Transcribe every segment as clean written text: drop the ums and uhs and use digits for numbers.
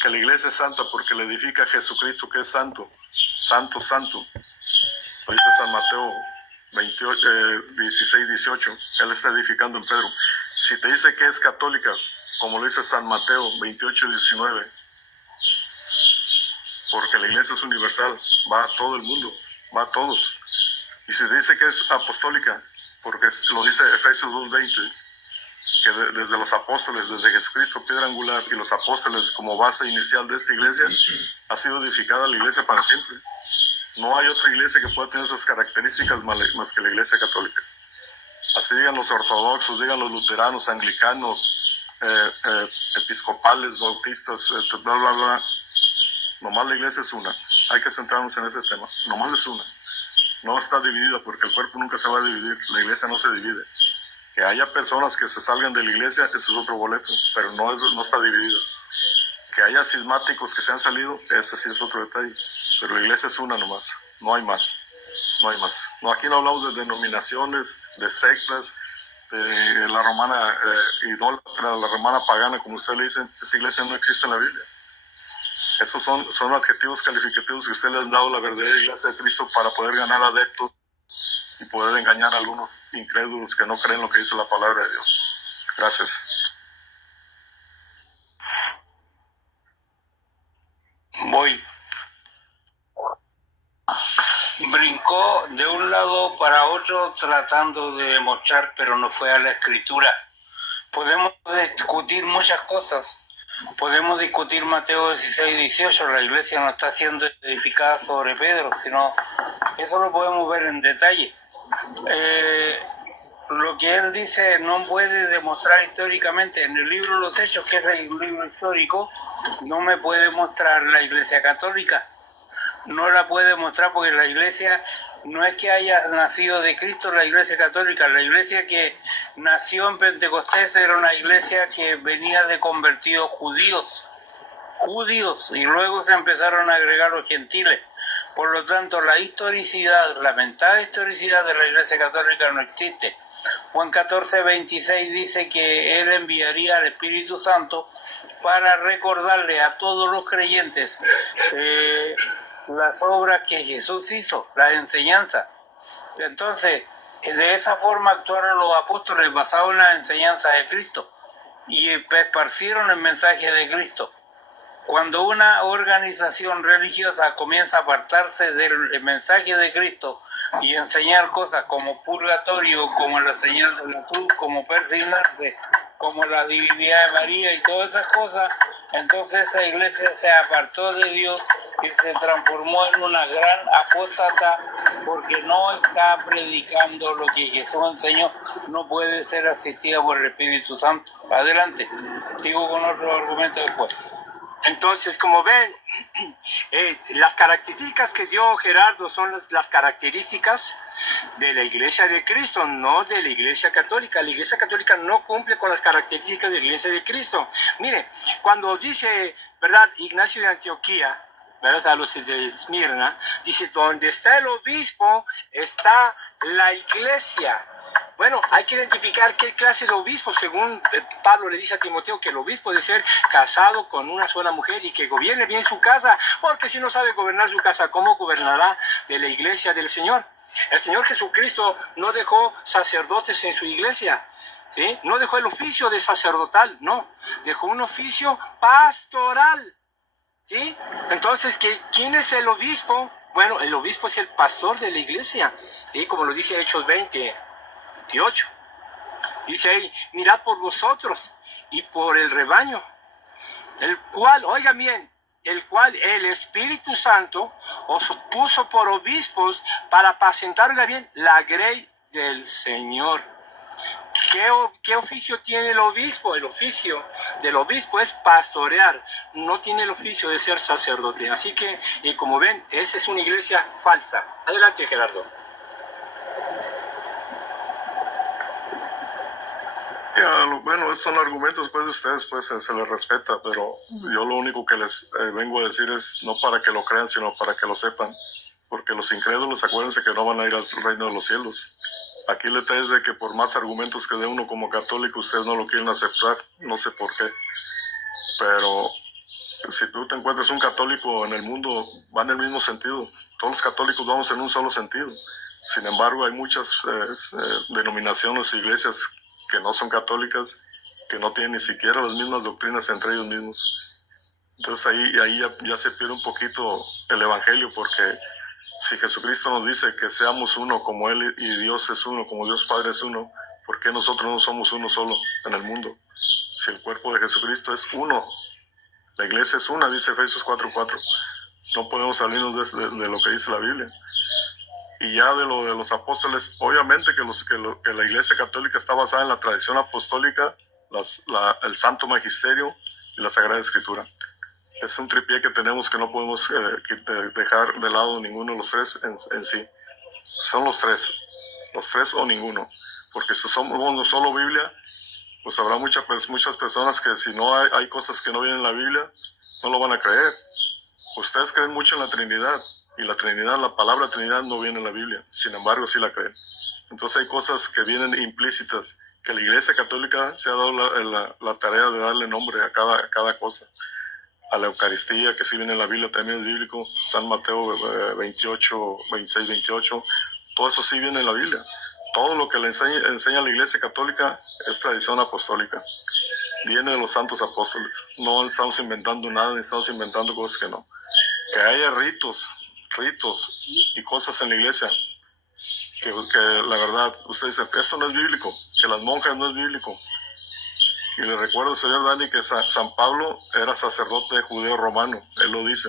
Que la iglesia es santa porque le edifica a Jesucristo, que es santo, santo, santo. Lo dice San Mateo 16, 18. Él está edificando en Pedro. Si te dice que es católica, como lo dice San Mateo 28, 19, porque la iglesia es universal, va a todo el mundo, va a todos. Y si te dice que es apostólica, porque lo dice Efesios 2:20, que desde los apóstoles, desde Jesucristo, piedra angular, y los apóstoles como base inicial de esta iglesia, ha sido edificada la iglesia para siempre. No hay otra iglesia que pueda tener esas características más que la iglesia católica. Así digan los ortodoxos, digan los luteranos, anglicanos, episcopales, bautistas, bla, bla, bla. Nomás la iglesia es una. Hay que centrarnos en ese tema. Nomás es una. No está dividida porque el cuerpo nunca se va a dividir. La iglesia no se divide. Que haya personas que se salgan de la iglesia, ese es otro boleto, pero no está dividido. Que haya cismáticos que se han salido, ese sí es otro detalle. Pero la iglesia es una nomás. No hay más. No hay más. No, aquí no hablamos de denominaciones, de sectas, de la romana idólatra, la romana pagana, como ustedes le dicen. Esa iglesia no existe en la Biblia. Esos son adjetivos calificativos que ustedes le han dado a la verdadera iglesia de Cristo para poder ganar adeptos y poder engañar a algunos incrédulos que no creen lo que dice la palabra de Dios. Gracias. Voy. Brincó de un lado para otro tratando de demostrar, pero no fue a la escritura. Podemos discutir muchas cosas. Podemos discutir Mateo 16, 18, la iglesia no está siendo edificada sobre Pedro, sino eso lo podemos ver en detalle. Lo que él dice no puede demostrar históricamente. En el libro de los Hechos, que es un libro histórico, no me puede mostrar la iglesia católica. No la puede mostrar porque la iglesia no es que haya nacido de Cristo la iglesia católica. La iglesia que nació en Pentecostés era una iglesia que venía de convertidos judíos, y luego se empezaron a agregar los gentiles. Por lo tanto, la historicidad, la mentada historicidad de la iglesia católica no existe. Juan 14, 26 dice que él enviaría al Espíritu Santo para recordarle a todos los creyentes las obras que Jesús hizo, las enseñanzas. Entonces, de esa forma actuaron los apóstoles basados en las enseñanzas de Cristo y esparcieron el mensaje de Cristo. Cuando una organización religiosa comienza a apartarse del mensaje de Cristo y enseñar cosas como purgatorio, como la señal de la cruz, como persignarse, como la divinidad de María y todas esas cosas, entonces esa iglesia se apartó de Dios y se transformó en una gran apóstata porque no está predicando lo que Jesús enseñó, no puede ser asistida por el Espíritu Santo. Adelante, sigo con otro argumento después. Entonces, como ven, las características que dio Gerardo son las características de la Iglesia de Cristo, no de la Iglesia Católica. La Iglesia Católica no cumple con las características de la Iglesia de Cristo. Mire, cuando dice, ¿verdad?, Ignacio de Antioquía, ¿verdad?, a los de Esmirna, dice, donde está el obispo, está la Iglesia. Bueno, hay que identificar qué clase de obispo. Según Pablo le dice a Timoteo que el obispo debe ser casado con una sola mujer y que gobierne bien su casa, porque si no sabe gobernar su casa, ¿cómo gobernará de la iglesia del Señor? El Señor Jesucristo no dejó sacerdotes en su iglesia, ¿sí? No dejó el oficio de sacerdotal, no, dejó un oficio pastoral, ¿sí? Entonces, ¿quién es el obispo? Bueno, el obispo es el pastor de la iglesia, ¿sí? Como lo dice Hechos 20, 28. Dice ahí, mirad por vosotros y por el rebaño, el cual, oigan bien, el cual el Espíritu Santo os puso por obispos para apacentar, oigan bien, la grey del Señor. ¿Qué oficio tiene el obispo? El oficio del obispo es pastorear, no tiene el oficio de ser sacerdote. Así que, como ven, esa es una iglesia falsa. Adelante, Gerardo. Bueno, esos son argumentos pues de ustedes, pues se les respeta, pero yo lo único que les vengo a decir es no para que lo crean, sino para que lo sepan, porque los incrédulos, acuérdense que no van a ir al reino de los cielos. Aquí el detalle es de que por más argumentos que dé uno como católico, ustedes no lo quieren aceptar, no sé por qué, pero Si tú te encuentras un católico en el mundo, va en el mismo sentido. Todos los católicos vamos en un solo sentido. Sin embargo, hay muchas denominaciones e iglesias que no son católicas, que no tienen ni siquiera las mismas doctrinas entre ellos mismos. Entonces ahí ya se pierde un poquito el evangelio, porque si Jesucristo nos dice que seamos uno como Él y Dios es uno, como Dios Padre es uno, ¿por qué nosotros no somos uno solo en el mundo? Si el cuerpo de Jesucristo es uno, la iglesia es una, dice Efesios 4:4. No podemos salirnos de lo que dice la Biblia. Y ya de lo de los apóstoles, obviamente que la iglesia católica está basada en la tradición apostólica, el santo magisterio y la Sagrada Escritura. Es un tripié que tenemos que no podemos dejar de lado ninguno de los tres en sí. Son los tres o ninguno. Porque si somos solo Biblia, pues habrá muchas personas que si no hay cosas que no vienen en la Biblia, no lo van a creer. Ustedes creen mucho en la Trinidad, y la Trinidad, la palabra Trinidad no viene en la Biblia, sin embargo sí la creen. Entonces hay cosas que vienen implícitas, que la Iglesia Católica se ha dado la tarea de darle nombre a cada cosa. A la Eucaristía, que sí viene en la Biblia, también es bíblico, San Mateo 28, 26, 28, todo eso sí viene en la Biblia. Todo lo que le enseña la Iglesia Católica es tradición apostólica. Viene de los santos apóstoles. No estamos inventando nada, ni estamos inventando cosas que no. Que haya ritos y cosas en la iglesia que la verdad, usted dice, esto no es bíblico, que las monjas no es bíblico. Y le recuerdo, señor Dani, que San Pablo era sacerdote judeo romano, él lo dice.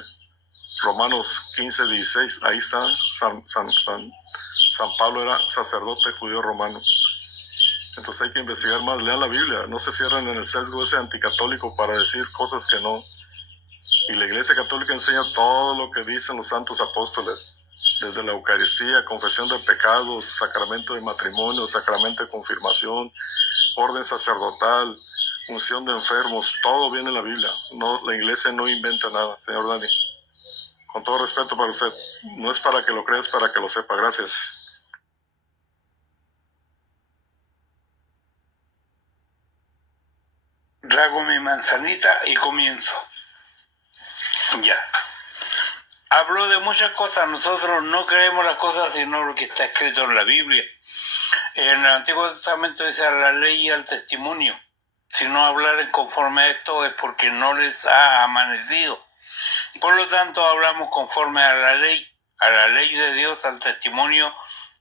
Romanos 15, 16, ahí está, San Pablo era sacerdote judeo romano. Entonces hay que investigar más, lean la Biblia, no se cierren en el sesgo ese anticatólico para decir cosas que no. Y la Iglesia Católica enseña todo lo que dicen los santos apóstoles, desde la Eucaristía, confesión de pecados, sacramento de matrimonio, sacramento de confirmación, orden sacerdotal, unción de enfermos, todo viene en la Biblia. No, la Iglesia no inventa nada, señor Dani. Con todo respeto para usted, no es para que lo crea, es para que lo sepa. Gracias. Trago mi manzanita y comienzo. Ya. Habló de muchas cosas. Nosotros no creemos las cosas sino lo que está escrito en la Biblia. En el Antiguo Testamento dice a la ley y al testimonio. Si no hablaren conforme a esto es porque no les ha amanecido. Por lo tanto, hablamos conforme a la ley de Dios, al testimonio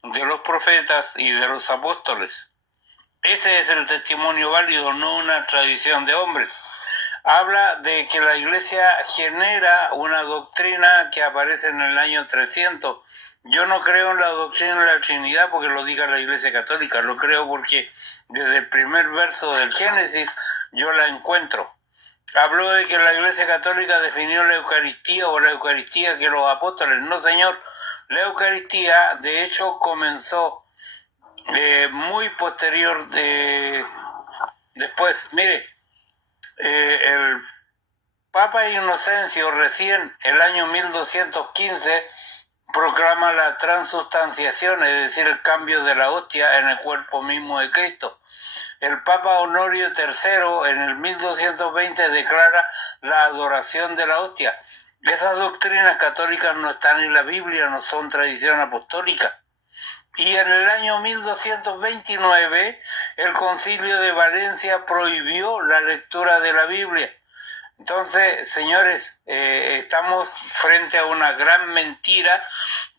de los profetas y de los apóstoles. Ese es el testimonio válido, no una tradición de hombres. Habla de que la Iglesia genera una doctrina que aparece en el año 300. Yo no creo en la doctrina de la Trinidad porque lo diga la Iglesia Católica, lo creo porque desde el primer verso del Génesis yo la encuentro. Habló de que la Iglesia Católica definió la Eucaristía o la Eucaristía que los apóstoles. No, señor, la Eucaristía de hecho comenzó muy posterior después. Mire, el Papa Inocencio recién el año 1215 proclama la transustanciación, es decir, el cambio de la hostia en el cuerpo mismo de Cristo. El Papa Honorio III en el 1220 declara la adoración de la hostia. Esas doctrinas católicas no están en la Biblia, no son tradición apostólica. Y en el año 1229 el Concilio de Valencia prohibió la lectura de la Biblia. Entonces, señores, estamos frente a una gran mentira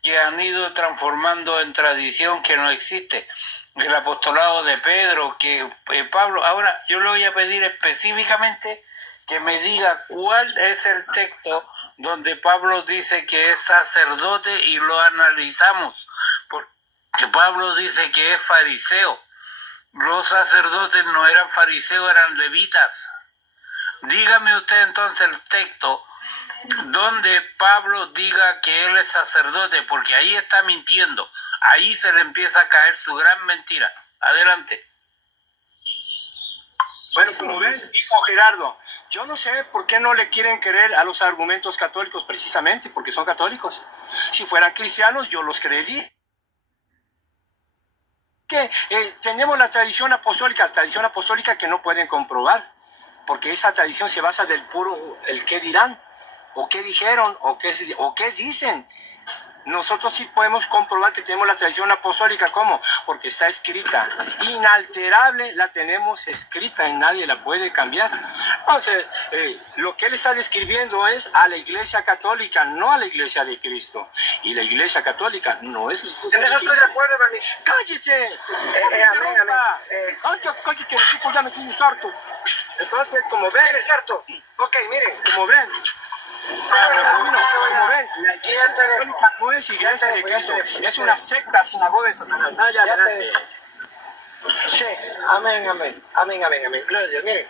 que han ido transformando en tradición que no existe. El apostolado de Pedro, que Pablo... Ahora, yo le voy a pedir específicamente que me diga cuál es el texto donde Pablo dice que es sacerdote y lo analizamos. Porque Pablo dice que es fariseo. Los sacerdotes no eran fariseos, eran levitas. Dígame usted entonces el texto donde Pablo diga que él es sacerdote, porque ahí está mintiendo. Ahí se le empieza a caer su gran mentira. Adelante. Bueno, como ven, dijo Gerardo, yo no sé por qué no le quieren creer a los argumentos católicos precisamente, porque son católicos. Si fueran cristianos, yo los creería. Que tenemos la tradición apostólica que no pueden comprobar. porque esa tradición se basa del puro el qué dirán, o qué dijeron, o qué dicen. Nosotros sí podemos comprobar que tenemos la tradición apostólica. ¿Cómo? Porque está escrita, inalterable, la tenemos escrita y nadie la puede cambiar. Entonces, lo que él está describiendo es a la Iglesia Católica, no a la Iglesia de Cristo. Y la Iglesia Católica no es... En eso estoy de acuerdo, hermanito. ¡Cállese! Amén. ¡Cállate, el tipo ya me tiene harto! Entonces, como ven... ¿Eres harto? Ok, miren. Como ven, como ven, la Iglesia Católica no es Iglesia de Cristo, es una secta, sinagoga de Satanás. Vaya adelante. Sí, amén. Gloria a Dios. Miren,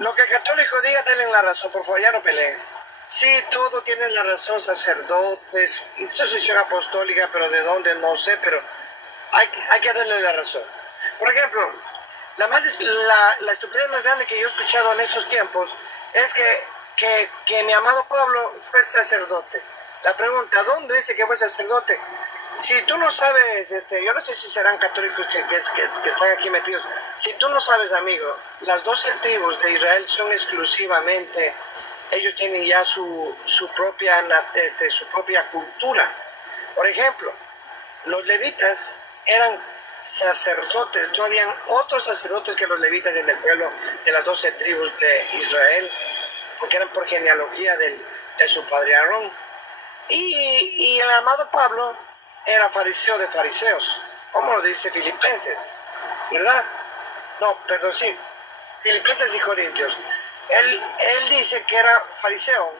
lo que el católico diga, denle la razón, por favor, ya no peleen. Sí, todo tienen la razón, sacerdotes, sucesión apostólica, pero de dónde, no sé, pero hay que darle la razón. Por ejemplo, la estupidez más grande que yo he escuchado en estos tiempos es que mi amado Pablo fue sacerdote. La pregunta, ¿dónde dice que fue sacerdote? Si tú no sabes, yo no sé si serán católicos que están aquí metidos. Si tú no sabes, amigo, las 12 tribus de Israel son exclusivamente, ellos tienen ya su propia cultura. Por ejemplo, los levitas eran sacerdotes, no habían otros sacerdotes que los levitas en el pueblo de las 12 tribus de Israel, porque eran por genealogía de su padre Aarón. Y el amado Pablo era fariseo de fariseos, como lo dice Filipenses, ¿verdad? No, perdón, sí, Filipenses y Corintios. Él dice que era fariseos,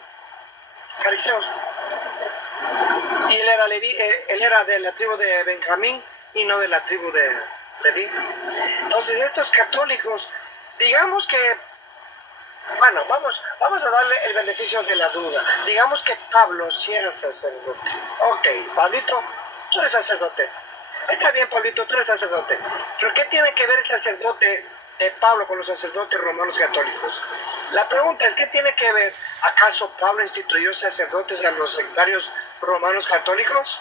y él era de la tribu de Benjamín y no de la tribu de Leví. Entonces estos católicos, digamos que, bueno, vamos a darle el beneficio de la duda. Digamos que Pablo sí era sacerdote. Ok, Pablito, tú eres sacerdote. Está bien, Pablito, tú eres sacerdote. Pero ¿qué tiene que ver el sacerdote de Pablo con los sacerdotes romanos católicos? La pregunta es, ¿qué tiene que ver? ¿Acaso Pablo instituyó sacerdotes a los sectarios romanos católicos?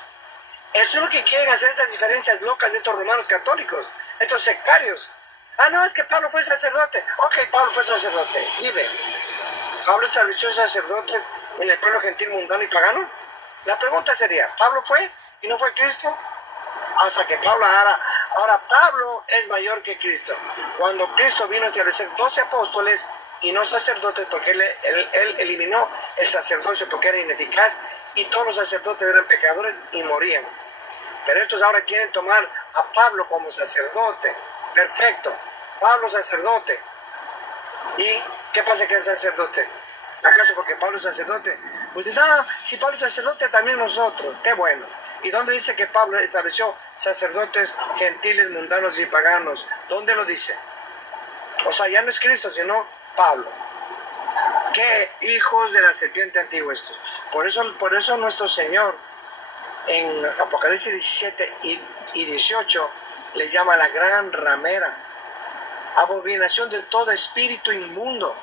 Eso es lo que quieren hacer, estas diferencias locas de estos romanos católicos, estos sectarios. Ah, no, es que Pablo fue sacerdote. Ok, Pablo fue sacerdote. Dime, ¿Pablo estableció sacerdotes en el pueblo gentil, mundano y pagano? La pregunta sería, ¿Pablo fue y no fue Cristo? Hasta que Pablo ahora Pablo es mayor que Cristo. Cuando Cristo vino a establecer 12 apóstoles y no sacerdotes, porque él eliminó el sacerdocio porque era ineficaz y todos los sacerdotes eran pecadores y morían. Pero estos ahora quieren tomar a Pablo como sacerdote. Perfecto, Pablo sacerdote. ¿Y qué pasa que es sacerdote? ¿Acaso porque Pablo es sacerdote? Pues si Pablo es sacerdote, también nosotros. Qué bueno. ¿Y dónde dice que Pablo estableció sacerdotes gentiles, mundanos y paganos? ¿Dónde lo dice? O sea, ya no es Cristo, sino Pablo. ¿Qué hijos de la serpiente antigua estos? Por eso nuestro Señor en Apocalipsis 17 y 18 le llama la gran ramera, abominación de todo espíritu inmundo,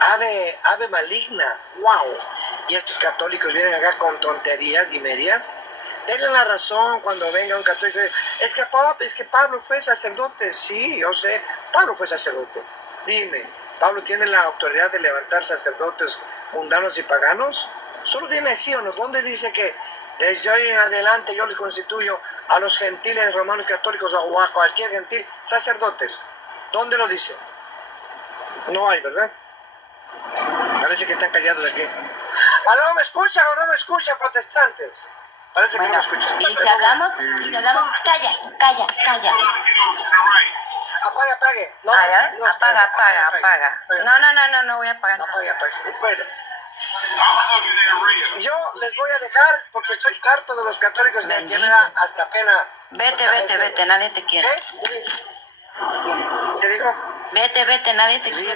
ave maligna. ¡Wow! Y estos católicos vienen acá con tonterías y medias. Denle la razón cuando venga un católico. Es que Pablo fue sacerdote. Sí, yo sé, Pablo fue sacerdote. Dime, ¿Pablo tiene la autoridad de levantar sacerdotes mundanos y paganos? Solo dime sí o no. ¿Dónde dice que desde hoy en adelante yo le constituyo a los gentiles romanos católicos o a cualquier gentil sacerdotes? ¿Dónde lo dice? No hay, ¿verdad? Parece que están callados aquí. ¿Aló, me escuchan o no me escuchan, protestantes? Parece que no me escuchan. Y si hablamos, calla. Apague. No, no, Apaga. No voy a apagar nada. Apague. Bueno, yo les voy a dejar porque estoy harto de los católicos que me da hasta pena. Vete, nadie te quiere. ¿Qué? ¿Qué digo? Vete, nadie te quiere.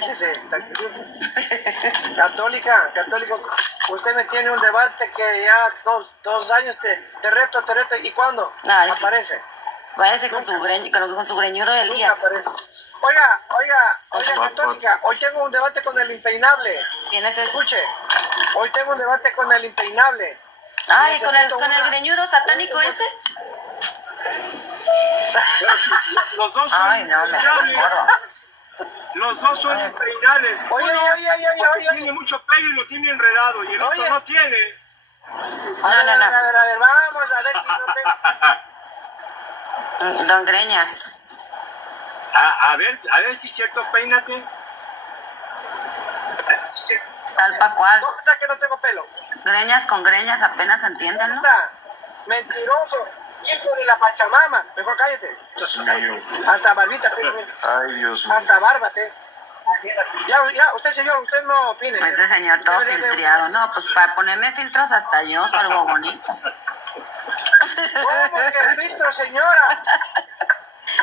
Católico, usted me tiene un debate que ya dos años te reto, ¿y cuándo? Aparece? Váyase con su greñudo de Elías. Nunca aparece. Oiga, católica, hoy tengo un debate con el impeinable. ¿Quién es ese? Escuche, hoy tengo un debate con el impeinable. Ay, con el greñudo satánico ese. Los dos son... Ay, no, me acuerdo. Los dos son impeinables. Oye, Uno oye. tiene mucho pelo y lo tiene enredado, y el otro Oye. no tiene. A ver, vamos a ver si no tengo... Don Greñas. A ver si es cierto, peínate. Tal pa' cual. ¿Dónde está que no tengo pelo? Greñas con greñas apenas entienden, ¿Dónde ¿no? está? Mentiroso, hijo de la Pachamama. Mejor cállate. Dios mío. Hasta barbita tengo. Ay, Dios mío. Hasta bárbate. Ya, usted señor, usted no opine. Ese señor todo Usted debe- filtreado. No, pues para ponerme filtros hasta yo salgo bonito. ¿Cómo que filtro, señora?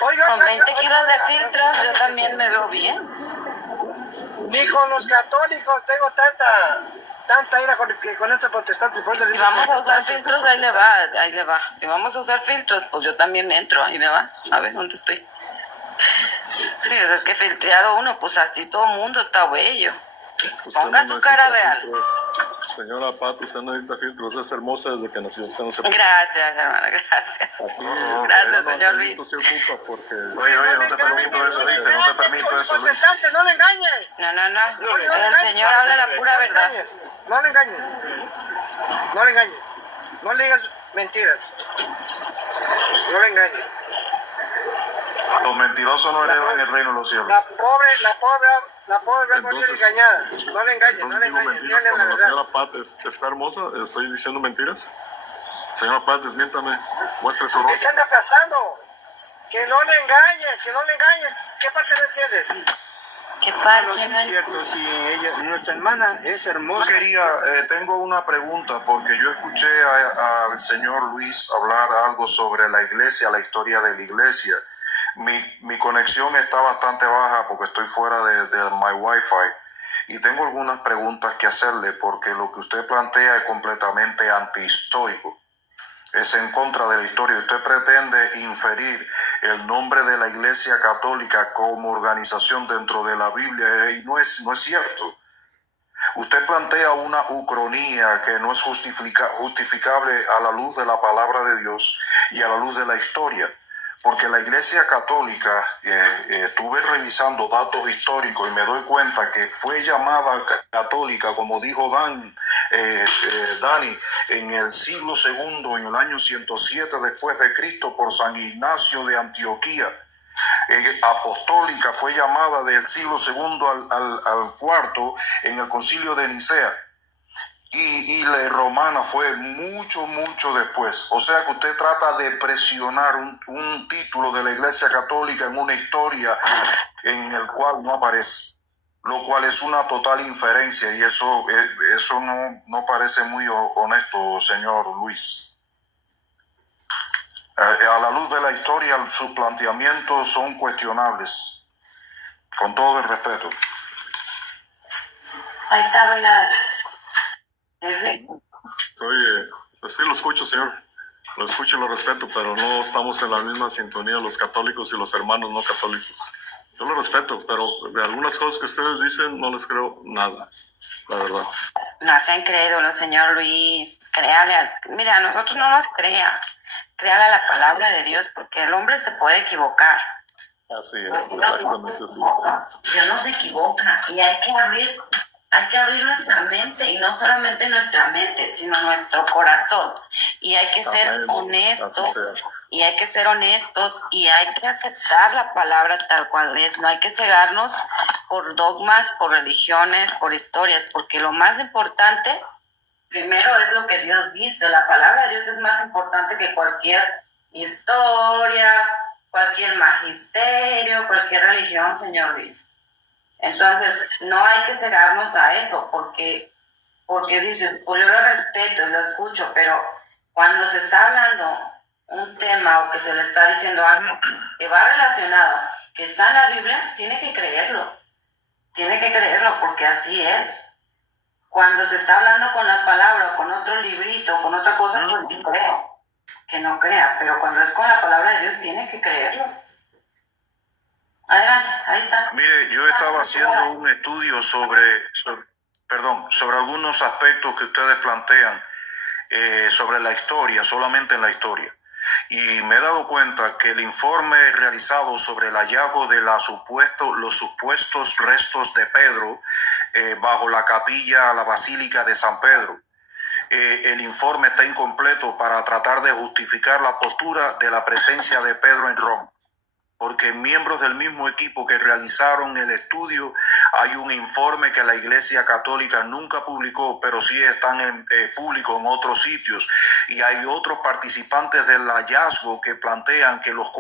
Oiga, Con 20 oiga, kilos de oiga, filtros yo oiga, también me veo bien. Ni con los católicos tengo tanta ira que con estos protestantes. Por eso Si dicen vamos a usar protestantes. filtros, ahí le va, ahí le va. Si vamos a usar filtros, pues yo también entro, ahí le va. A ver, ¿dónde estoy? Sí, o sea, es que filtreado uno, pues así todo el mundo está bello. Usted Ponga no tu cara necesita real. filtros. Señora Pati, usted no necesita filtros, es hermosa desde que nació. Usted no se Gracias, hermana, gracias. Aquí, Gracias, no, señor Antonito Luis. se ocupa porque... Oye, no te permito eso, ¿viste? No te permito eso, Luis. Protestante, no le engañes. No, no, no. Oye, no le El engañes, señor habla la pura no le verdad. engañes, No le engañes. No le engañes. No le digas mentiras. No le engañes. Los mentirosos no heredan el reino de los cielos. La pobre va a morir Entonces- engañada. No le engañes, no Entonces le digo engañes. mentiras Dígale la cuando la señora verdad. Pat está hermosa, estoy diciendo mentiras. Señora Pat, desmiéntame, muestre su ¿Qué rostro. se anda pasando? Que no le engañes, que no le engañes. ¿Qué parte no entiendes? ¿Qué No, parte? sí es cierto, sí, ella, nuestra hermana es Yo hermosa. quería, tengo una pregunta, porque yo escuché al señor Luis hablar algo sobre la iglesia, la historia de la iglesia. Mi conexión está bastante baja porque estoy fuera de my Wi-Fi y tengo algunas preguntas que hacerle porque lo que usted plantea es completamente antihistórico. Es en contra de la historia. Usted pretende inferir el nombre de la Iglesia Católica como organización dentro de la Biblia y no es cierto. Usted plantea una ucronía que no es justificable a la luz de la palabra de Dios y a la luz de la historia. Porque la Iglesia Católica, estuve revisando datos históricos y me doy cuenta que fue llamada católica, como dijo Dani, en el siglo II, en el año 107 después de Cristo, por San Ignacio de Antioquía. Apostólica fue llamada del siglo II al IV en el concilio de Nicea. Y la romana fue mucho después. O sea que usted trata de presionar un título de la Iglesia Católica en una historia en el cual no aparece, lo cual es una total inferencia y eso no parece muy honesto, señor Luis. A la luz de la historia, sus planteamientos son cuestionables, con todo el respeto. Ahí está, doña. Pues sí, lo escucho, señor. Lo escucho y lo respeto, pero no estamos en la misma sintonía los católicos y los hermanos no católicos. Yo lo respeto, pero de algunas cosas que ustedes dicen no les creo nada, la verdad. No sean crédulos, señor Luis. Créale. Mira, a nosotros no nos crea. Créale a la palabra de Dios, porque el hombre se puede equivocar. Así es, exactamente así es. Dios no se equivoca y hay que abrir nuestra mente, y no solamente nuestra mente, sino nuestro corazón. Y hay que ser Amén. honestos, Así sea. y hay que ser honestos, y hay que aceptar la palabra tal cual es. No hay que cegarnos por dogmas, por religiones, por historias, porque lo más importante, primero, es lo que Dios dice. La palabra de Dios es más importante que cualquier historia, cualquier magisterio, cualquier religión, señor Luis. Entonces, no hay que cegarnos a eso, porque dicen, pues yo lo respeto y lo escucho, pero cuando se está hablando un tema o que se le está diciendo algo que va relacionado, que está en la Biblia, tiene que creerlo, porque así es. Cuando se está hablando con la palabra o con otro librito, con otra cosa, pues creo, que no crea, pero cuando es con la palabra de Dios, tiene que creerlo. Adelante, ahí está. Mire, yo estaba haciendo un estudio sobre algunos aspectos que ustedes plantean sobre la historia, solamente en la historia. y me he dado cuenta que el informe realizado sobre el hallazgo de los supuestos restos de Pedro bajo la capilla, la Basílica de San Pedro, el informe está incompleto para tratar de justificar la postura de la presencia de Pedro en Roma. Porque miembros del mismo equipo que realizaron el estudio, hay un informe que la Iglesia Católica nunca publicó, pero sí están en público en otros sitios. Y hay otros participantes del hallazgo que plantean que los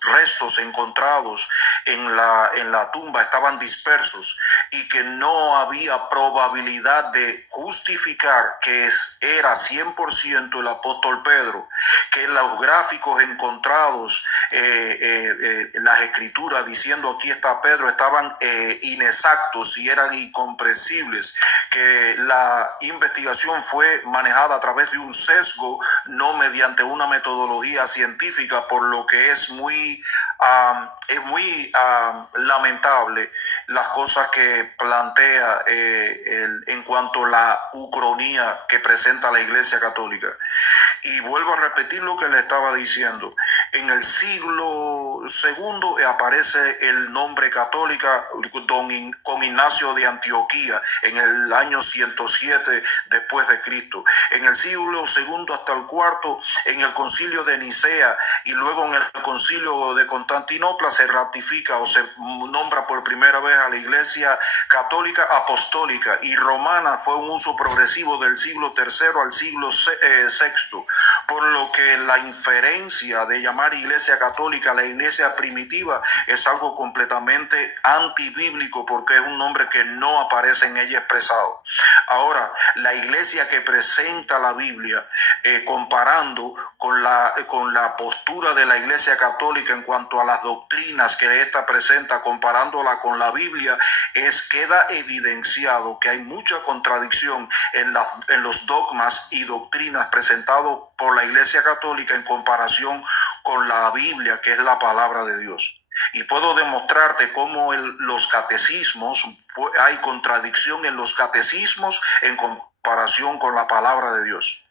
restos encontrados en la tumba estaban dispersos y que no había probabilidad de justificar que era 100% el apóstol Pedro, que los gráficos encontrados las escrituras diciendo aquí está Pedro estaban inexactos y eran incomprensibles, que la investigación fue manejada a través de un sesgo, no mediante una metodología científica, por lo que es muy lamentable las cosas que plantea en cuanto a la ucronía que presenta la Iglesia Católica. Y vuelvo a repetir lo que le estaba diciendo. En el siglo II aparece el nombre católica con Ignacio de Antioquía en el año 107 después de Cristo. En el siglo II hasta el IV, en el concilio de Nicea y luego en el concilio de Constantinopla se ratifica o se nombra por primera vez a la Iglesia Católica Apostólica, y romana fue un uso progresivo del siglo III al siglo VI. Por lo que la inferencia de llamar Iglesia Católica a la Iglesia primitiva es algo completamente antibíblico, porque es un nombre que no aparece en ella expresado. Ahora, la Iglesia que presenta la Biblia, comparando con la postura de la Iglesia Católica en cuanto a las doctrinas que ésta presenta, comparándola con la Biblia, queda evidenciado que hay mucha contradicción en los dogmas y doctrinas presentados por la Iglesia Católica en comparación con la Biblia, que es la palabra de Dios. Y puedo demostrarte cómo los catecismos, hay contradicción en los catecismos en comparación con la palabra de Dios.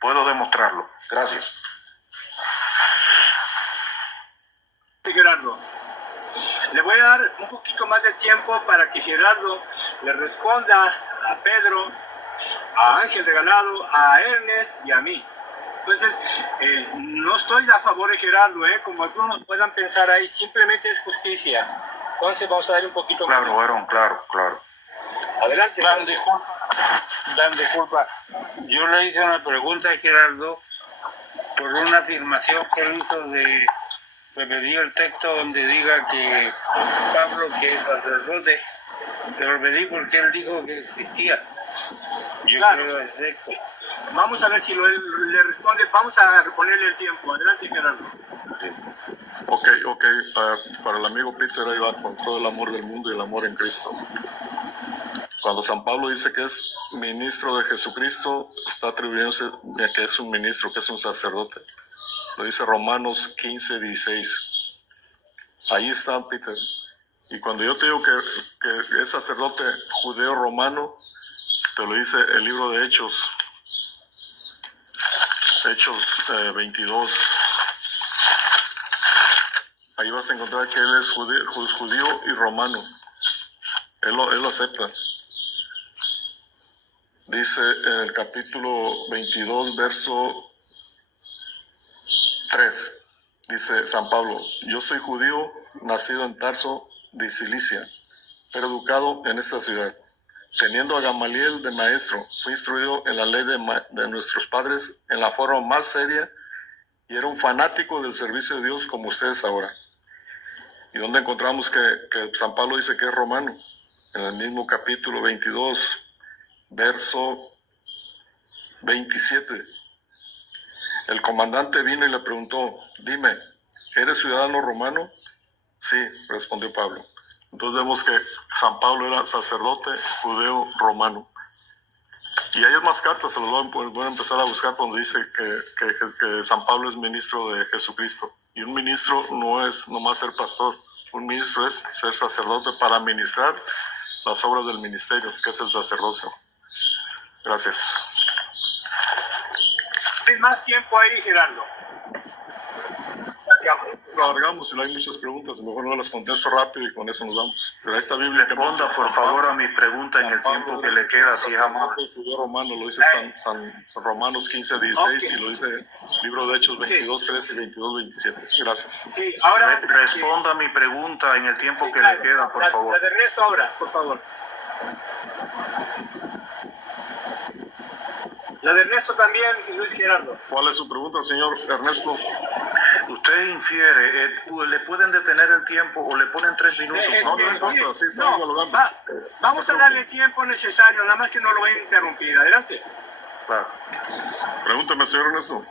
Puedo demostrarlo. Gracias. Gerardo, le voy a dar un poquito más de tiempo para que Gerardo le responda a Pedro, a Ángel Regalado, a Ernest y a mí. Entonces, no estoy a favor de Gerardo, como algunos puedan pensar ahí, simplemente es justicia. Entonces vamos a darle un poquito más. Claro, Aaron, claro. Adelante. Dan disculpa. Yo le hice una pregunta a Gerardo por una afirmación que él hizo de... Me pedí el texto donde diga que Pablo, que es sacerdote, pero lo pedí porque él dijo que existía. Yo creo el texto. Vamos a ver si le responde. Vamos a reponerle el tiempo. Adelante, Gerardo. Ok. Para el amigo Peter, ahí va con todo el amor del mundo y el amor en Cristo. Cuando San Pablo dice que es ministro de Jesucristo, está atribuyéndose a que es un ministro, que es un sacerdote. Lo dice Romanos 15:16. Ahí está, Peter. Y cuando yo te digo que es sacerdote judeo romano, te lo dice el libro de Hechos 22. Ahí vas a encontrar que él es judío y romano. Él lo acepta. Dice en el capítulo 22, verso 3, dice San Pablo: yo soy judío, nacido en Tarso de Cilicia, pero educado en esta ciudad. Teniendo a Gamaliel de maestro, fui instruido en la ley de nuestros padres en la forma más seria, y era un fanático del servicio de Dios como ustedes ahora. ¿Y dónde encontramos que San Pablo dice que es romano? En el mismo capítulo 22, verso 27. El comandante vino y le preguntó: dime, ¿eres ciudadano romano? Sí, respondió Pablo. Entonces vemos que San Pablo era sacerdote judeo romano. Y hay más cartas, se los voy a empezar a buscar, donde dice que San Pablo es ministro de Jesucristo. Y un ministro no es nomás ser pastor, un ministro es ser sacerdote para ministrar las obras del ministerio, que es el sacerdocio. Gracias. Hay más tiempo ahí, Gerardo. lo alargamos y no hay muchas preguntas, mejor no las contesto rápido y con eso nos vamos. Pero esta Biblia que Responda por favor a mis preguntas en el tiempo que le queda, si es amable. el judío romano lo dice San Romanos 15, 16 y lo dice libro de Hechos 22, 13 y 22, 27. Gracias. Sí, ahora... Responda a mi pregunta en el tiempo Sí, que claro. le queda, por favor. La de Ernesto ahora, por favor. La de Ernesto también, Luis Gerardo. ¿Cuál es su pregunta, señor Ernesto? Usted infiere, ¿le pueden detener el tiempo o le ponen 3 minutos? No importa, sí estamos dialogando. Vamos a darle tiempo necesario, nada más que no lo vayan a interrumpir. Adelante. Claro. Pregúnteme, señor Ernesto.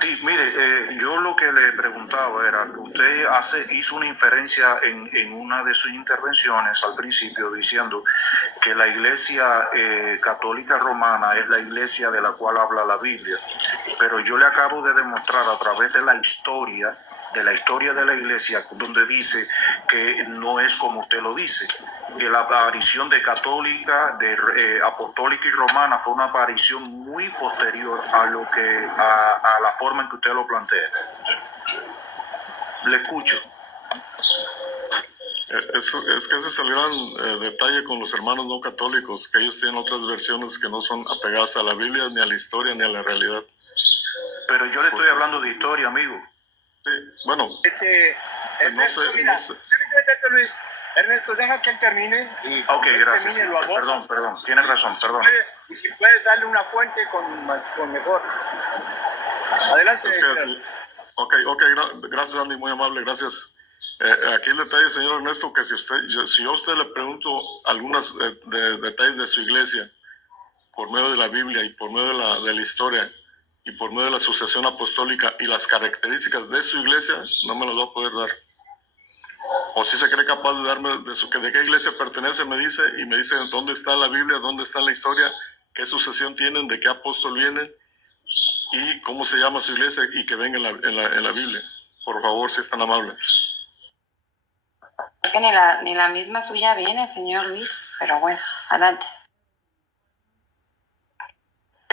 Sí, mire, yo lo que le preguntaba era que usted hizo una inferencia en una de sus intervenciones al principio diciendo que la iglesia católica romana es la iglesia de la cual habla la Biblia, pero yo le acabo de demostrar a través de la historia de la iglesia, donde dice que no es como usted lo dice, que la aparición de católica, de apostólica y romana fue una aparición muy posterior a lo que a la forma en que usted lo plantea. Le escucho. Es que ese es el gran detalle con los hermanos no católicos, que ellos tienen otras versiones que no son apegadas a la Biblia, ni a la historia, ni a la realidad. Pero yo le estoy hablando de historia, amigo. Sí, bueno, Ernesto, mira, Luis. Ernesto, deja que él termine. Y ok, gracias. Termine, Perdón, tienes razón, perdón. Si puedes darle una fuente con mejor. Adelante. Es que así. Ok, gracias, Andy, muy amable, gracias. Aquí el detalle, señor Ernesto, que si yo a usted le pregunto algunos detalles de su iglesia por medio de la Biblia y por medio de la historia y por medio de la sucesión apostólica y las características de su iglesia, no me las va a poder dar. O si se cree capaz de darme de qué iglesia pertenece, me dice dónde está la Biblia, dónde está la historia, qué sucesión tienen, de qué apóstol vienen y cómo se llama su iglesia y que venga en la Biblia. Por favor, si es tan amable. Es que ni la misma suya viene, señor Luis, pero bueno, adelante.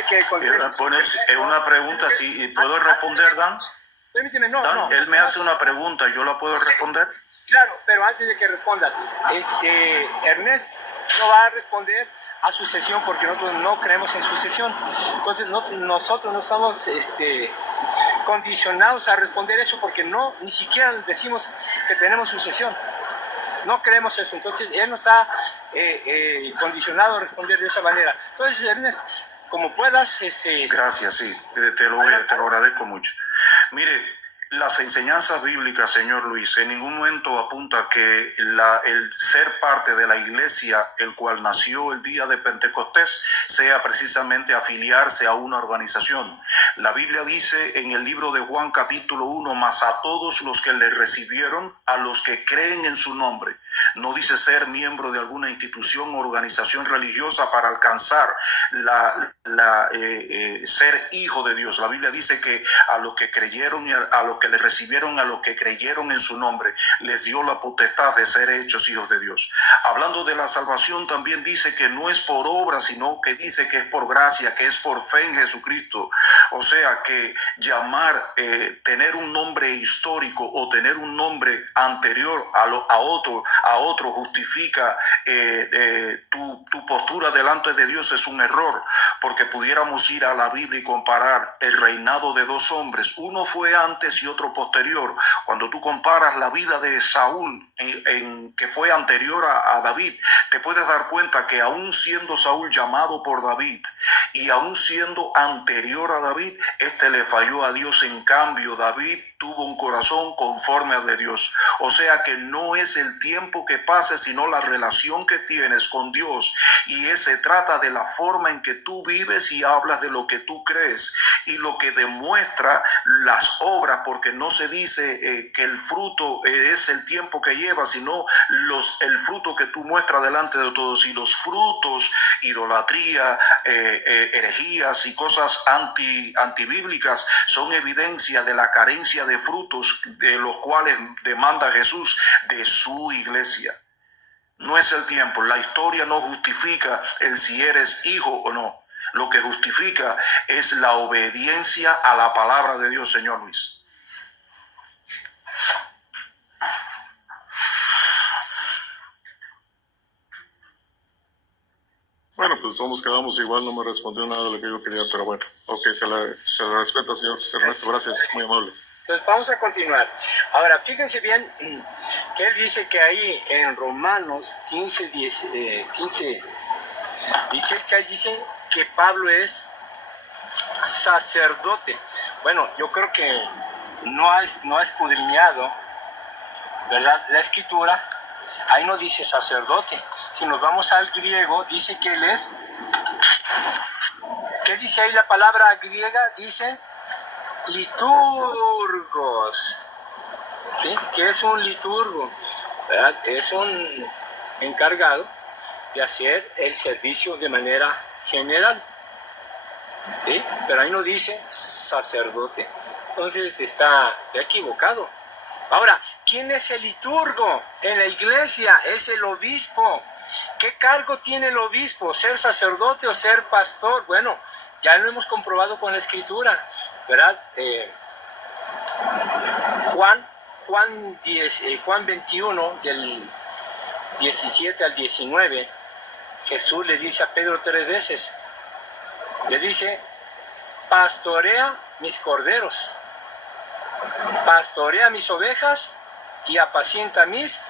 Es una pregunta, si puedo responder, Dan. Permíteme, Dan, él me hace una pregunta, ¿yo la puedo responder? Claro, pero antes de que responda, Ernesto no va a responder a sucesión porque nosotros no creemos en sucesión. Entonces nosotros no estamos condicionados a responder eso porque ni siquiera decimos que tenemos sucesión. No creemos eso. Entonces él no está condicionado a responder de esa manera. Entonces, Ernesto, como puedas... Gracias, sí, te lo agradezco mucho. Mire, las enseñanzas bíblicas, señor Luis, en ningún momento apunta que el ser parte de la iglesia, el cual nació el día de Pentecostés, sea precisamente afiliarse a una organización. La Biblia dice en el libro de Juan capítulo 1, mas a todos los que le recibieron, a los que creen en su nombre. No dice ser miembro de alguna institución o organización religiosa para alcanzar ser hijo de Dios. La Biblia dice que a los que creyeron y a los que le recibieron, a los que creyeron en su nombre, les dio la potestad de ser hechos hijos de Dios. Hablando de la salvación, también dice que no es por obra, sino que dice que es por gracia, que es por fe en Jesucristo. O sea que tener un nombre histórico o tener un nombre anterior a otro justifica tu postura delante de Dios es un error, porque pudiéramos ir a la Biblia y comparar el reinado de dos hombres. Uno fue antes y otro posterior. Cuando tú comparas la vida de Saúl, que fue anterior a David, te puedes dar cuenta que aún siendo Saúl llamado por David y aún siendo anterior a David, le falló a Dios. En cambio, David tuvo un corazón conforme al de Dios. O sea que no es el tiempo que pase, sino la relación que tienes con Dios. Y se trata de la forma en que tú vives y hablas de lo que tú crees y lo que demuestra las obras, porque no se dice que el fruto es el tiempo que lleva, sino el fruto que tú muestras delante de todos. Y los frutos, idolatría, herejías y cosas antibíblicas son evidencia de la carencia de frutos de los cuales demanda Jesús de su iglesia. No es el tiempo. La historia no justifica el si eres hijo o no. Lo que justifica es la obediencia a la palabra de Dios, señor Luis. Bueno, pues todos quedamos igual, no me respondió nada de lo que yo quería, pero bueno, ok, se le respeta, señor Ernesto, gracias, muy amable. Entonces vamos a continuar. Ahora, fíjense bien que él dice que ahí en Romanos 15, 16, ahí dice que Pablo es sacerdote. Bueno, yo creo que no ha escudriñado, ¿verdad?, la escritura. Ahí no dice sacerdote. Si nos vamos al griego, dice que él es... ¿Qué dice ahí la palabra griega? Dice liturgos. ¿Sí? ¿Qué es un liturgo? ¿Verdad? Es un encargado de hacer el servicio de manera general. ¿Sí? Pero ahí no dice sacerdote. Entonces está equivocado. Ahora, ¿quién es el liturgo en la iglesia? Es el obispo. ¿Qué cargo tiene el obispo? ¿Ser sacerdote o ser pastor? Bueno, ya lo hemos comprobado con la escritura, ¿verdad? Juan 21, del 17 al 19, Jesús le dice a Pedro 3 veces, le dice, pastorea mis corderos, pastorea mis ovejas y apacienta mis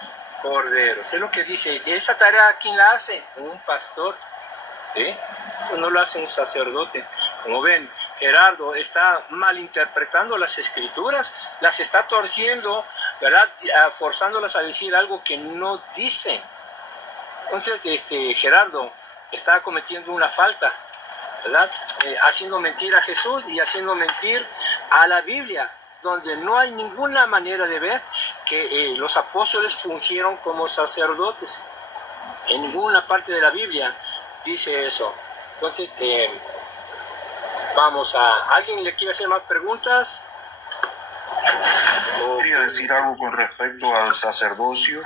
corderos. Es lo que dice. Esa tarea, ¿quién la hace? Un pastor. ¿Sí? Eso no lo hace un sacerdote. Como ven, Gerardo está malinterpretando las escrituras, las está torciendo, ¿verdad?, forzándolas a decir algo que no dice. Entonces, Gerardo está cometiendo una falta, ¿verdad? Haciendo mentir a Jesús y haciendo mentir a la Biblia, donde no hay ninguna manera de ver que los apóstoles fungieron como sacerdotes. En ninguna parte de la Biblia dice eso. Entonces, ¿alguien le quiere hacer más preguntas? Quería decir algo con respecto al sacerdocio.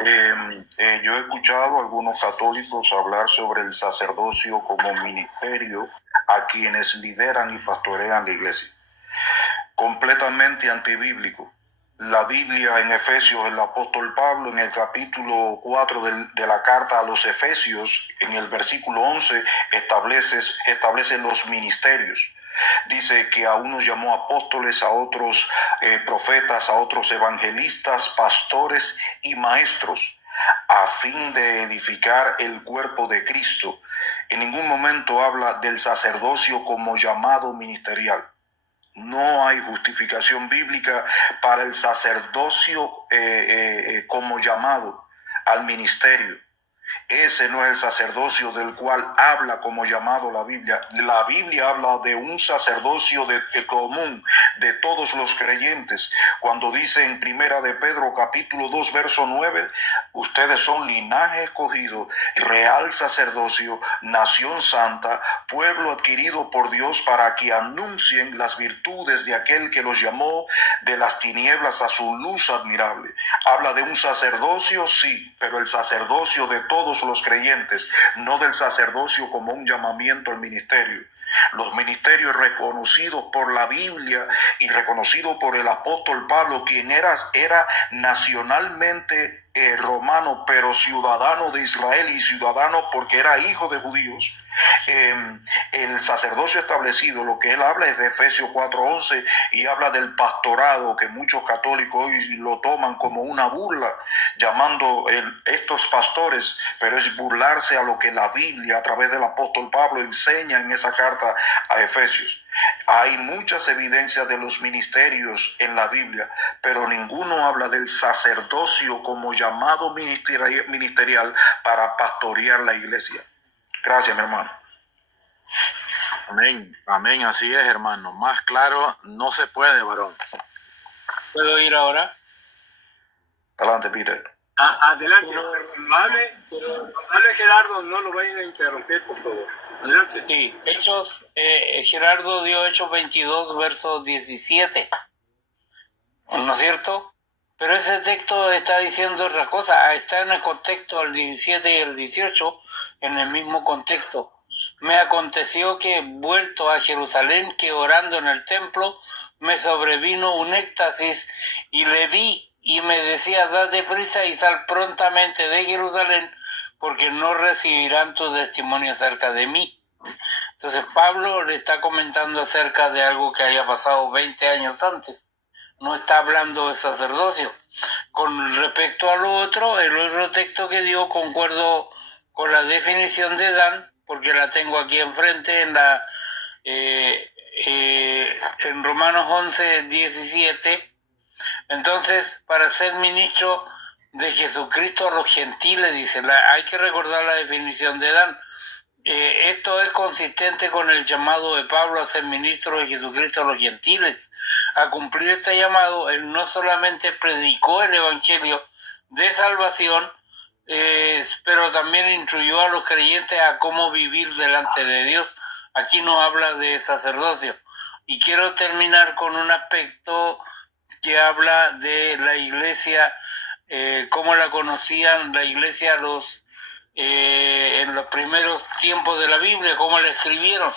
Yo he escuchado a algunos católicos hablar sobre el sacerdocio como ministerio a quienes lideran y pastorean la iglesia. Completamente antibíblico. La Biblia en Efesios, el apóstol Pablo en el capítulo 4 de la carta a los Efesios, en el versículo 11, establece los ministerios. Dice que a unos llamó apóstoles, a otros profetas, a otros evangelistas, pastores y maestros, a fin de edificar el cuerpo de Cristo. En ningún momento habla del sacerdocio como llamado ministerial. No hay justificación bíblica para el sacerdocio como llamado al ministerio. Ese no es el sacerdocio del cual habla como llamado la Biblia. La Biblia habla de un sacerdocio común de todos los creyentes. Cuando dice en Primera de Pedro capítulo 2 verso 9, ustedes son linaje escogido, real sacerdocio, nación santa, pueblo adquirido por Dios para que anuncien las virtudes de aquel que los llamó de las tinieblas a su luz admirable. Habla de un sacerdocio, sí, pero el sacerdocio de todos los creyentes, no del sacerdocio como un llamamiento al ministerio. Los ministerios reconocidos por la Biblia y reconocidos por el apóstol Pablo, quien era nacionalmente romano, pero ciudadano de Israel y ciudadano porque era hijo de judíos. El sacerdocio establecido, lo que él habla es de Efesios 4:11 y habla del pastorado, que muchos católicos hoy lo toman como una burla, llamando estos pastores, pero es burlarse a lo que la Biblia a través del apóstol Pablo enseña en esa carta a Efesios. Hay muchas evidencias de los ministerios en la Biblia, pero ninguno habla del sacerdocio como llamado ministerial para pastorear la iglesia. Gracias, mi hermano. Amén, amén, así es, hermano. Más claro no se puede, varón. ¿Puedo ir ahora? Adelante, Peter. Adelante. Hable Gerardo, no lo vayan a interrumpir, por favor. Adelante. Sí, Gerardo dio Hechos 22, verso 17. ¿No es cierto? Pero ese texto está diciendo otra cosa. Está en el contexto del 17 y el 18, en el mismo contexto. Me aconteció que, vuelto a Jerusalén, que orando en el templo, me sobrevino un éxtasis y le vi y me decía, date prisa y sal prontamente de Jerusalén, porque no recibirán tu testimonio acerca de mí. Entonces Pablo le está comentando acerca de algo que haya pasado 20 años antes. No está hablando de sacerdocio. Con respecto a lo otro, el otro texto que dio, concuerdo con la definición de Dan, porque la tengo aquí enfrente en Romanos 11, 17. Entonces, para ser ministro de Jesucristo a los gentiles, dice, hay que recordar la definición de Dan. Esto es consistente con el llamado de Pablo a ser ministro de Jesucristo a los gentiles. A cumplir este llamado, él no solamente predicó el evangelio de salvación, pero también instruyó a los creyentes a cómo vivir delante de Dios. Aquí no habla de sacerdocio. Y quiero terminar con un aspecto que habla de la iglesia, cómo la conocían la iglesia en los primeros tiempos de la Biblia, cómo la escribieron,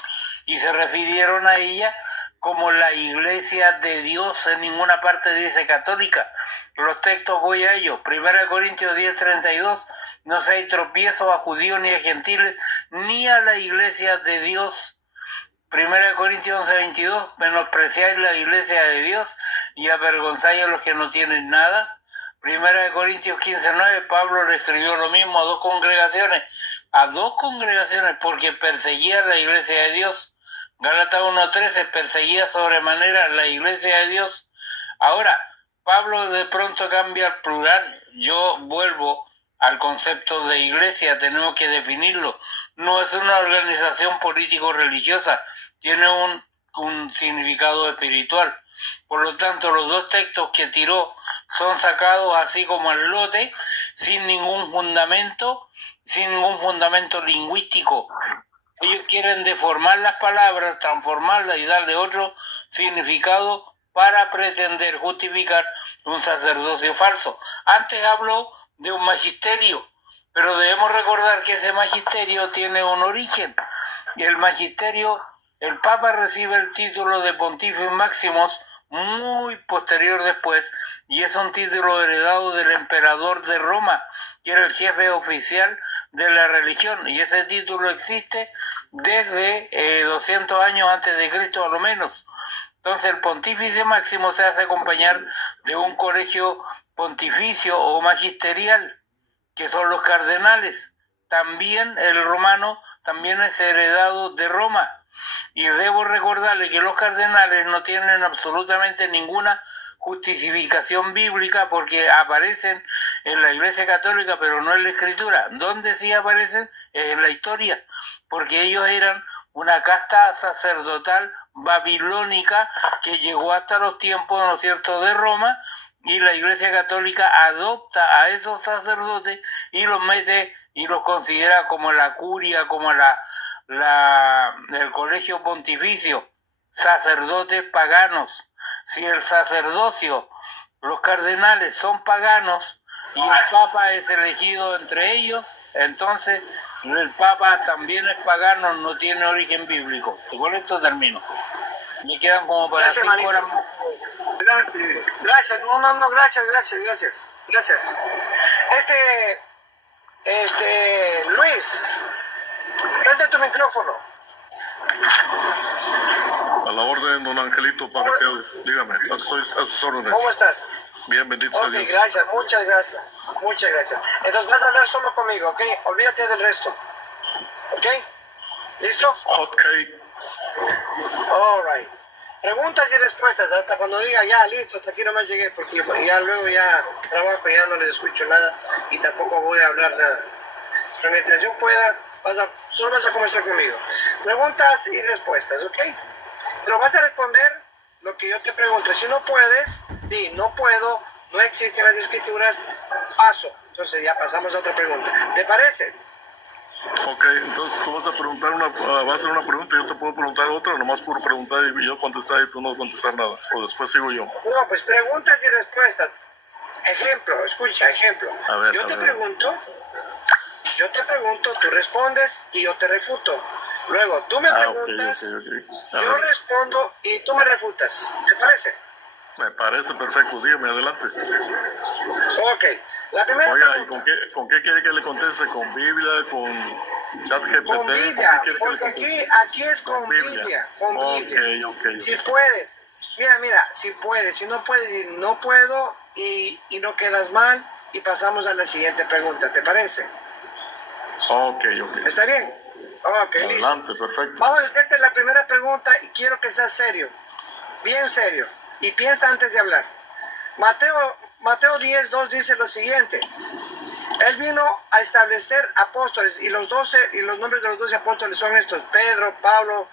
y se refirieron a ella como la iglesia de Dios. En ninguna parte dice católica. Los textos voy a ellos. 1 Corintios 10:32, no se hay tropiezo a judíos ni a gentiles, ni a la iglesia de Dios. 1 Corintios 11:22, menospreciáis la iglesia de Dios y avergonzáis a los que no tienen nada. 1 Corintios 15:9, Pablo le escribió lo mismo a dos congregaciones porque perseguía la iglesia de Dios. Gálatas 1:13, perseguía sobremanera la iglesia de Dios. Ahora, Pablo de pronto cambia al plural. Yo vuelvo al concepto de iglesia, tenemos que definirlo. No es una organización político-religiosa, tiene un significado espiritual. Por lo tanto, los dos textos que tiró son sacados así como al lote, sin ningún fundamento lingüístico. Ellos quieren deformar las palabras, transformarlas y darle otro significado para pretender justificar un sacerdocio falso. Antes habló de un magisterio, pero debemos recordar que ese magisterio tiene un origen. El magisterio, el Papa recibe el título de Pontífice Máximos muy posterior después, y es un título heredado del emperador de Roma, que era el jefe oficial de la religión, y ese título existe desde 200 años antes de Cristo a lo menos. Entonces el Pontífice Máximo se hace acompañar de un colegio pontificio o magisterial, que son los cardenales. También el romano también es heredado de Roma. Y debo recordarle que los cardenales no tienen absolutamente ninguna justificación bíblica, porque aparecen en la Iglesia Católica, pero no en la Escritura. ¿Dónde sí aparecen? En la historia, porque ellos eran una casta sacerdotal babilónica que llegó hasta los tiempos, ¿no es cierto?, de Roma, y la Iglesia Católica adopta a esos sacerdotes y los mete y los considera como la curia, como el colegio pontificio, sacerdotes paganos. Si el sacerdocio, los cardenales son paganos y el Papa es elegido entre ellos, entonces el Papa también es pagano, no tiene origen bíblico. Con esto termino. Me quedan como para 5 horas más. Gracias, no, gracias. Luis, prende tu micrófono. A la orden, don Angelito, para que dígame, soy a sus órdenes. ¿Cómo estás? Bien, bendito sea Ok, Dios. gracias, muchas gracias. Entonces vas a hablar solo conmigo, ¿ok? Olvídate del resto. ¿Ok? ¿Listo? Ok. All right. Preguntas y respuestas, hasta cuando diga ya, listo, hasta aquí nomás llegué, porque ya luego ya trabajo, ya no les escucho nada y tampoco voy a hablar nada. Pero mientras yo pueda, solo vas a conversar conmigo. Preguntas y respuestas, ¿ok? Pero vas a responder lo que yo te pregunto. Si no puedes, di, no puedo, no existen las escrituras, paso. Entonces ya pasamos a otra pregunta. ¿Te parece? Ok, entonces tú vas a preguntar vas a hacer una pregunta y yo te puedo preguntar otra, o nomás puedo preguntar y yo contestar y tú no contestar nada, o después sigo yo. No, pues preguntas y respuestas. Ejemplo, escucha, ejemplo. A ver, Yo te pregunto, tú respondes y yo te refuto. Luego tú me preguntas, ok. yo respondo y tú me refutas. ¿Te parece? Me parece perfecto, dígame, adelante. Ok, La primera Oiga, ¿y pregunta. con qué quiere que le conteste? ¿Con Biblia? ¿Con chat GPT? Con ¿Con qué Biblia, quiere que le porque conteste? aquí es con Biblia, con Biblia. Ok. Si puedes, mira, si puedes, si no puedes, no puedo y no quedas mal y pasamos a la siguiente pregunta, ¿te parece? Ok. ¿Está bien? Ok, listo. Adelante, perfecto. Vamos a hacerte la primera pregunta y quiero que seas serio, bien serio, y piensa antes de hablar. Mateo 10:2 dice lo siguiente: Él vino a establecer apóstoles y los nombres de los 12 apóstoles son estos: Pedro, Pablo,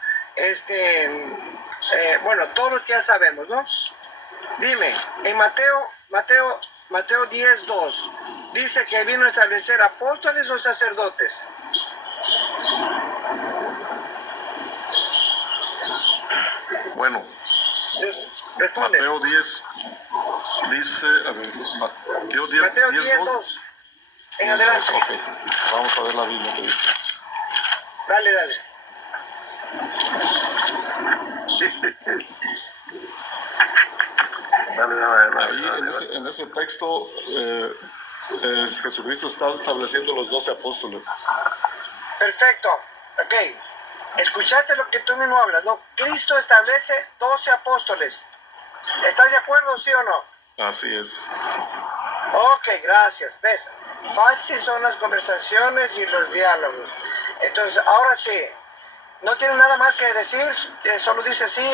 todos los que ya sabemos, ¿no? Dime, en Mateo 10:2 dice que vino a establecer apóstoles o sacerdotes. Bueno, Responde. Mateo 10 dice, a ver, Mateo 10, Mateo 10, 10:2 en 10, adelante. ok, vamos a ver la Biblia que dice. Dale. Ahí en ese texto Jesucristo está estableciendo los 12 apóstoles. Perfecto. Ok. Escuchaste lo que tú mismo hablas, ¿no? Cristo establece 12 apóstoles. ¿Estás de acuerdo, sí o no? Así es. Ok, gracias. ¿Ves? Fáciles son las conversaciones y los diálogos. Entonces, ahora sí, ¿no tienes nada más que decir? ¿Solo dices sí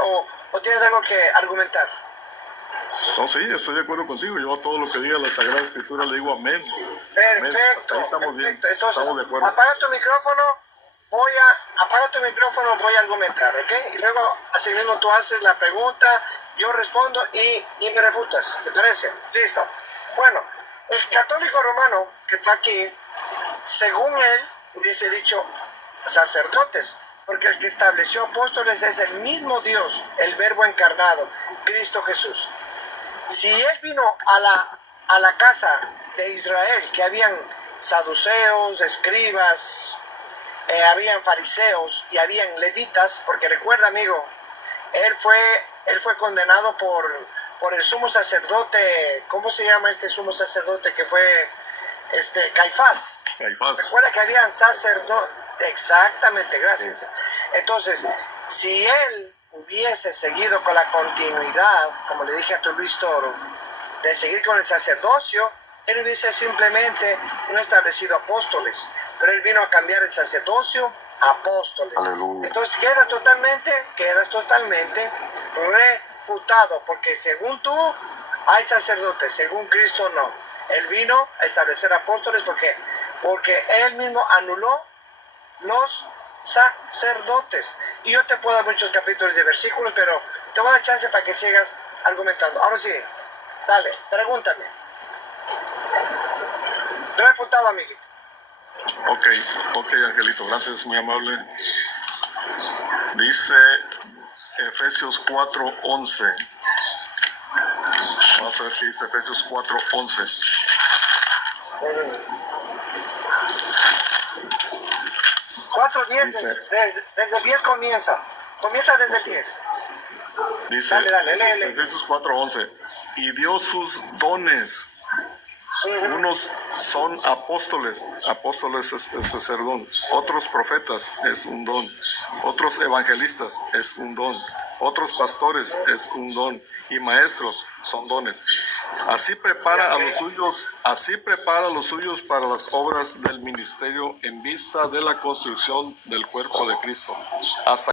o tienes algo que argumentar? No, sí, estoy de acuerdo contigo. Yo a todo lo que diga la Sagrada Escritura le digo amén. Perfecto. Hasta ahí estamos bien. Entonces, Estamos de acuerdo. apaga tu micrófono, voy a argumentar, ¿ok? Y luego, así mismo tú haces la pregunta, yo respondo y me refutas, ¿te parece? Listo. Bueno, el católico romano que está aquí, según él, hubiese dicho sacerdotes, porque el que estableció apóstoles es el mismo Dios, el Verbo encarnado, Cristo Jesús. Si él vino a la casa de Israel, que habían saduceos, escribas, habían fariseos y habían levitas, porque recuerda, amigo, él fue condenado por el sumo sacerdote. ¿Cómo se llama este sumo sacerdote que fue Caifás? Recuerda que habían sacerdotes. Exactamente, gracias. Entonces, si él hubiese seguido con la continuidad, como le dije a tu Luis Toro, de seguir con el sacerdocio, él hubiese simplemente no establecido apóstoles, pero él vino a cambiar el sacerdocio a apóstoles. Aleluya. Entonces quedas totalmente refutado, porque según tú hay sacerdotes, según Cristo no. Él vino a establecer apóstoles porque él mismo anuló los sacerdotes. Y yo te puedo dar muchos capítulos de versículos, pero te voy a dar chance para que sigas argumentando. Ahora sí, dale, pregúntame. Refutado, amiguito. Ok, Angelito, gracias, muy amable. Dice Efesios 4:11. Vamos a ver qué dice Efesios 4:11. Dice, desde el 10 comienza desde el 10. Dice Dale, lee. Efesios 4:11. Y dio sus dones. Unos son apóstoles es ser don. Otros profetas es un don. Otros evangelistas es un don. Otros pastores es un don. Y maestros son dones. Así prepara a los suyos para las obras del ministerio en vista de la construcción del cuerpo de Cristo. Hasta